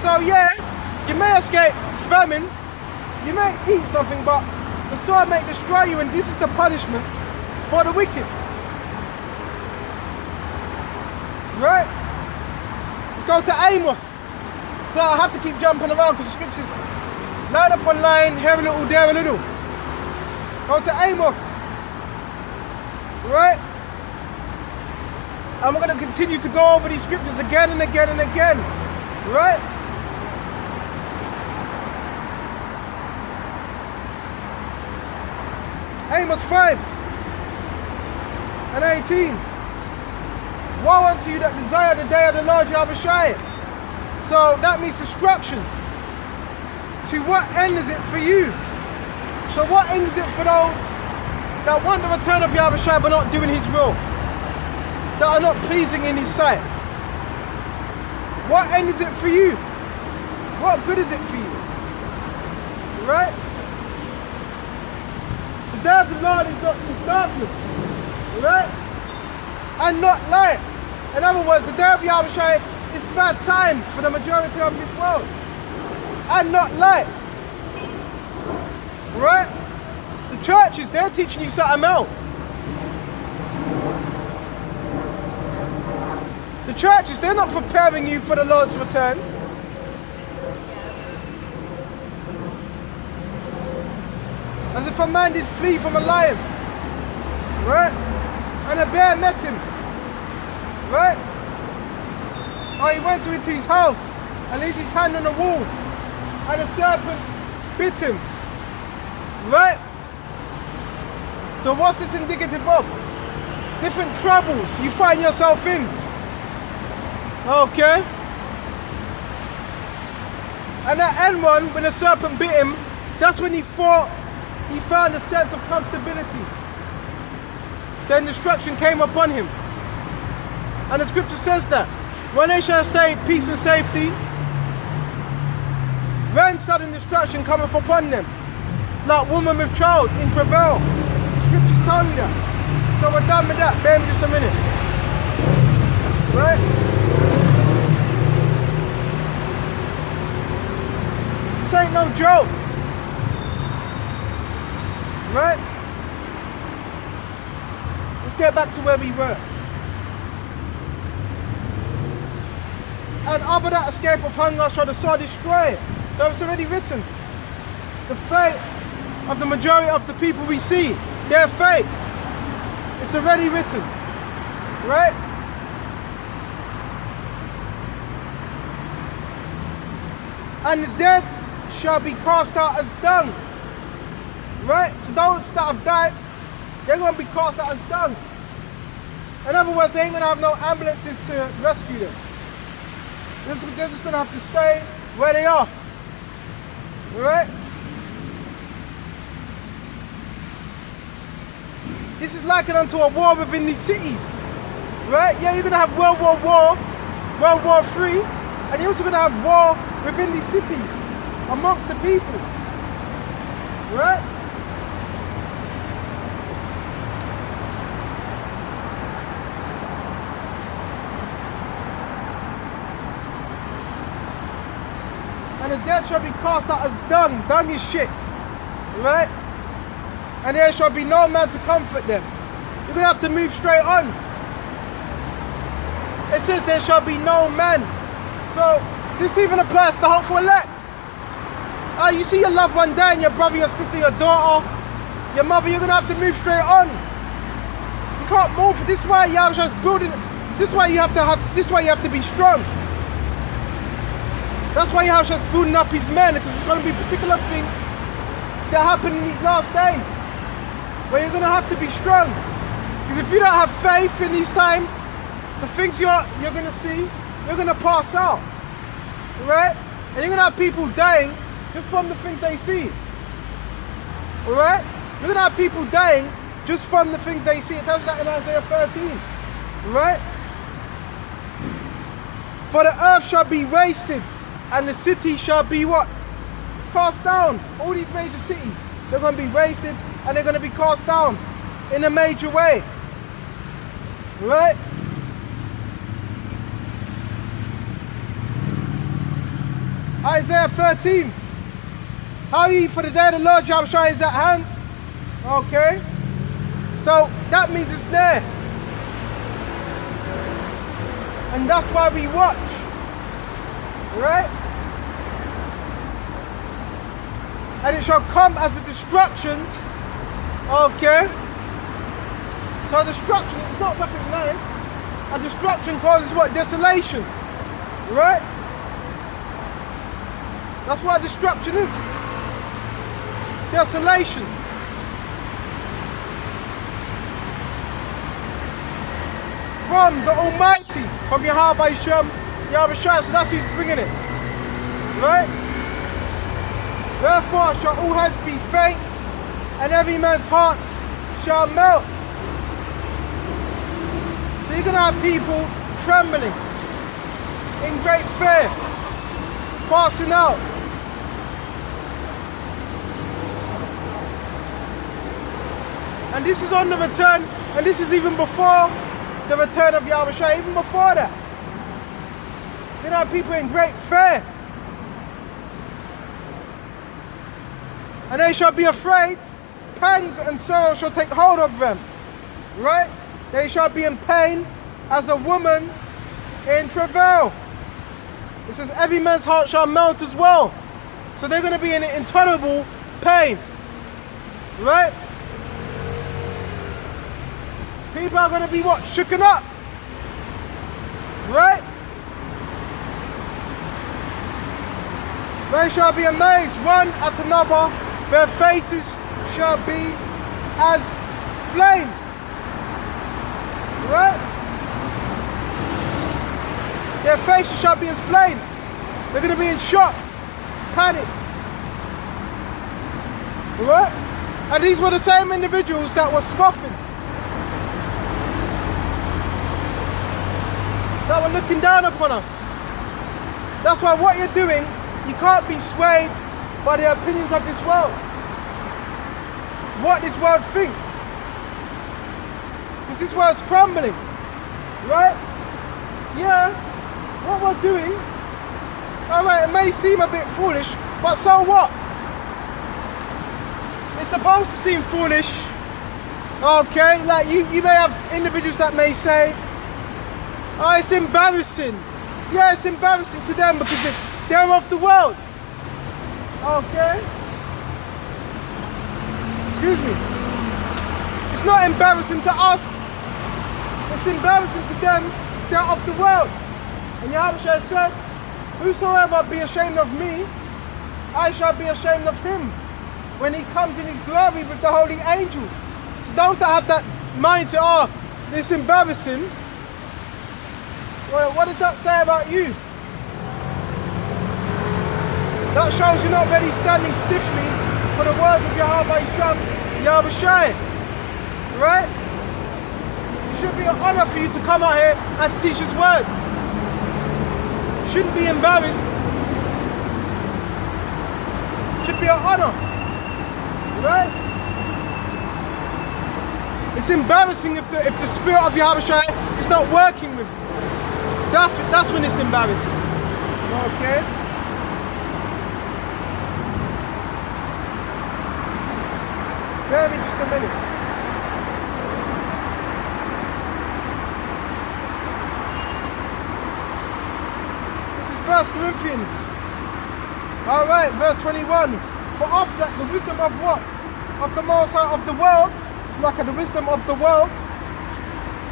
So yeah, you may escape famine, you may eat something, but the sword may destroy you, and this is the punishment for the wicked. Right? Let's go to Amos. So I have to keep jumping around because the scriptures line upon line, here a little, there a little. Go to Amos. Right? And we're going to continue to go over these scriptures again and again and again. Right? Amos 5 and 18. Woe unto you that desire the day of the Lord Yahushua. So that means destruction. To what end is it for you? So what end is it for those that want the return of Yahushua but not doing his will? That are not pleasing in his sight? What end is it for you? What good is it for you? Right? The day of the Lord is darkness. Right? And not light. In other words, the day of Yahushua is bad times for the majority of this world. And not light. Right? The churches, they're teaching you something else. The churches, they're not preparing you for the Lord's return. As if a man did flee from a lion. Right? And a bear met him. Right? Or he went into his house and laid his hand on the wall and a serpent bit him. Right? So what's this indicative of? Different troubles you find yourself in. Okay? And that end one, when the serpent bit him, that's when he thought he found a sense of comfortability. Then destruction came upon him. And the scripture says that when they shall say peace and safety, then sudden destruction cometh upon them, like woman with child in travail. The scriptures tell you that. So we're done with that. Bear with me just a minute. Right? This ain't no joke. Right? Let's get back to where we were. And after that escape of hunger shall the sword destroy it. So it's already written. The fate of the majority of the people we see, their fate, it's already written. Right? And the dead shall be cast out as dung. Right? So those that have died, they're going to be cast out as dung. In other words, they ain't going to have no ambulances to rescue them. They're just going to have to stay where they are. Right? This is likened unto a war within these cities. Right? Yeah, you're going to have World War III, and you're also going to have war within these cities, amongst the people. Right? And the dead shall be cast out as dung. Dung is shit. Right? And there shall be no man to comfort them. You're going to have to move straight on. It says there shall be no man. So this even applies to the hopeful elect. You see your loved one dying, your brother, your sister, your daughter, your mother, you're going to have to move straight on. You can't move. This is why Yahweh's building. This is why you have to be strong. That's why Yahweh's building up his men, because there's going to be particular things that happen in these last days where you're going to have to be strong. Because if you don't have faith in these times, the things you're going to see, you're going to pass out. Right? And you're going to have people dying just from the things they see. Alright? You're going to have people dying just from the things they see. It tells you that in Isaiah 13. Right? For the earth shall be wasted, and the city shall be what? Cast down. All these major cities, they're going to be wasted, and they're going to be cast down in a major way. Right? Isaiah 13. How ye for the day of the Lord Yahushua is at hand. Okay. So that means it's there. And that's why we watch. Right? And it shall come as a destruction. Okay. So destruction, it's not something nice. A destruction causes what? Desolation. Right? That's what destruction is. Desolation. From the Almighty, from Yahweh Yahushua, so that's who's bringing it. Right? Therefore shall all heads be faint, and every man's heart shall melt. So you're going to have people trembling, in great fear, passing out. And this is on the return, and this is even before the return of Yahushua, even before that. You're going to have people in great fear. And they shall be afraid, pangs and sorrow shall take hold of them. Right? They shall be in pain as a woman in travail. It says every man's heart shall melt as well. So they're going to be in intolerable pain. Right? People are going to be what? Shooken up. Right? They shall be amazed one at another. Their faces shall be as flames. Right? Their faces shall be as flames. They're going to be in shock, panic. Right? And these were the same individuals that were scoffing. That were looking down upon us. That's why what you're doing, you can't be swayed by the opinions of this world. What this world thinks. Because this world's crumbling. Right? Yeah, what we're doing, alright, it may seem a bit foolish, but so what? It's supposed to seem foolish. Okay, like you may have individuals that may say, oh, it's embarrassing. Yeah, it's embarrassing to them because they're of the world. Okay? Excuse me. It's not embarrassing to us. It's embarrassing to them. They're of the world. And Yahushua said, whosoever be ashamed of me, I shall be ashamed of him when he comes in his glory with the holy angels. So those that have that mindset, oh, it's embarrassing. Well, what does that say about you? That shows you're not really standing stiffly for the words of Yahushua. Right? It should be an honor for you to come out here and to teach his words. You shouldn't be embarrassed. It should be an honor. Right? It's embarrassing if the spirit of Yahushua is not working with you. That's when it's embarrassing. Okay? Bear me just a minute. This is 1 Corinthians. Alright, verse 21. For after that, the wisdom of what? Of the Most High of the world. It's like the wisdom of the world.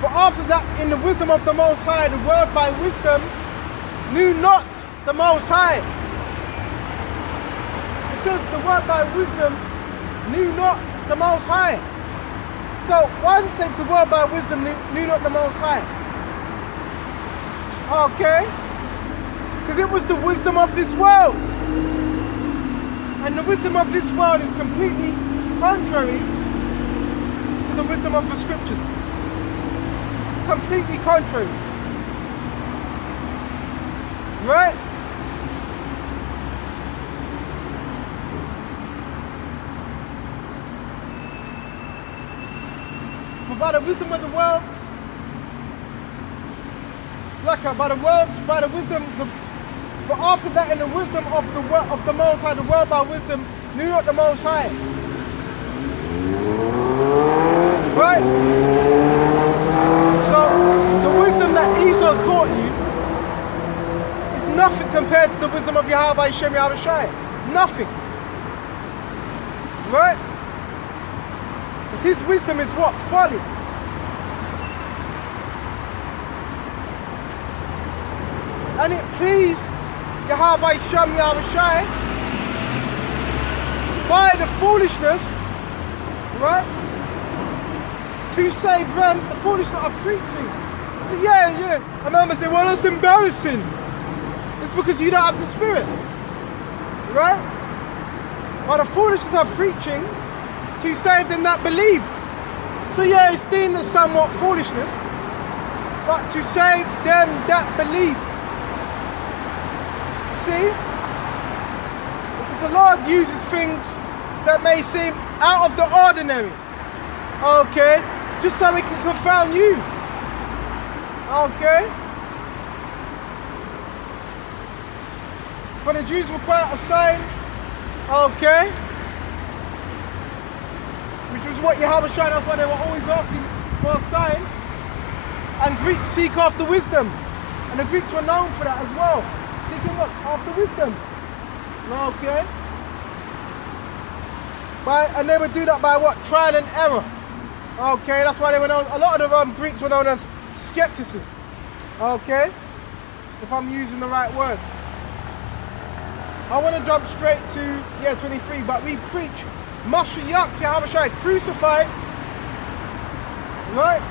For after that, in the wisdom of the Most High, the world by wisdom knew not the Most High. It says the world by wisdom knew not the Most High. So why does it say the world by wisdom knew not the Most High? Okay. Because it was the wisdom of this world. And the wisdom of this world is completely contrary to the wisdom of the scriptures. Completely contrary. Right? For by the wisdom of the world, it's like by the wisdom, But after that, in the wisdom of the Most High, the world by wisdom knew not the Most High. Right? So the wisdom that Esau's taught you is nothing compared to the wisdom of Yahweh Hashem Yahweh Shai. Nothing. Right? Because his wisdom is what? Folly. And it pleased Yahweh Hashem Yahweh Shai by the foolishness, right, to save them, the foolishness of preaching. So yeah. I remember saying, well, that's embarrassing. It's because you don't have the Spirit, right? By the foolishness of preaching to save them that believe. So yeah, it's deemed as somewhat foolishness, but to save them that believe. See? Because the Lord uses things that may seem out of the ordinary, okay, just so He can confound you, okay. For the Jews require a sign, okay, which was what Yahweh showed us when they were always asking for a sign. And Greeks seek after wisdom, and the Greeks were known for that as well. Seeking what? After wisdom. Okay. And they would do that by what? Trial and error. Okay, that's why they were known. A lot of the Greeks were known as skepticists. Okay, if I'm using the right words. I want to jump straight to 23. But we preach Mashiach Yahweh Shai crucified, right?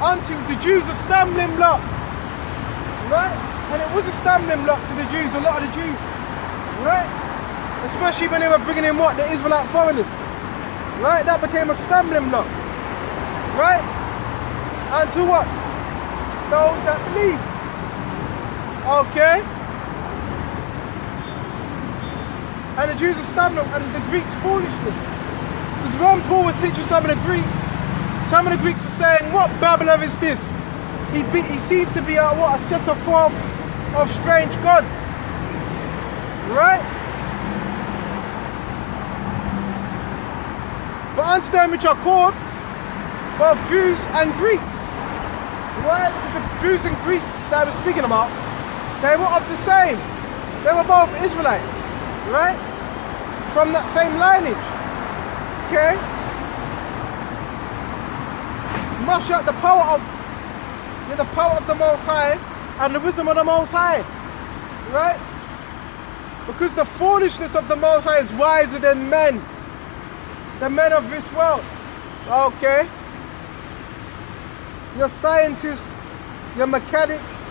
Unto the Jews a stumbling block, right? And it was a stumbling block to the Jews, a lot of the Jews, right? Especially when they were bringing in what? The Israelite foreigners, right? That became a stumbling block, right? And to what? Those that believed, okay? And the Jews are stumbling, and the Greeks foolishness. Because when Paul was teaching some of the Greeks were saying, what babbler is this? He seems to be a set of forth of strange gods, right? But unto them which are called, both Jews and Greeks, right? Because the Jews and Greeks that I was speaking about, they were of the same. They were both Israelites, right? From that same lineage, okay? Mashiach, the power of the Most High and the wisdom of the Most High, right? Because the foolishness of the Most High is wiser than men, the men of this world, okay? Your scientists, your mechanics,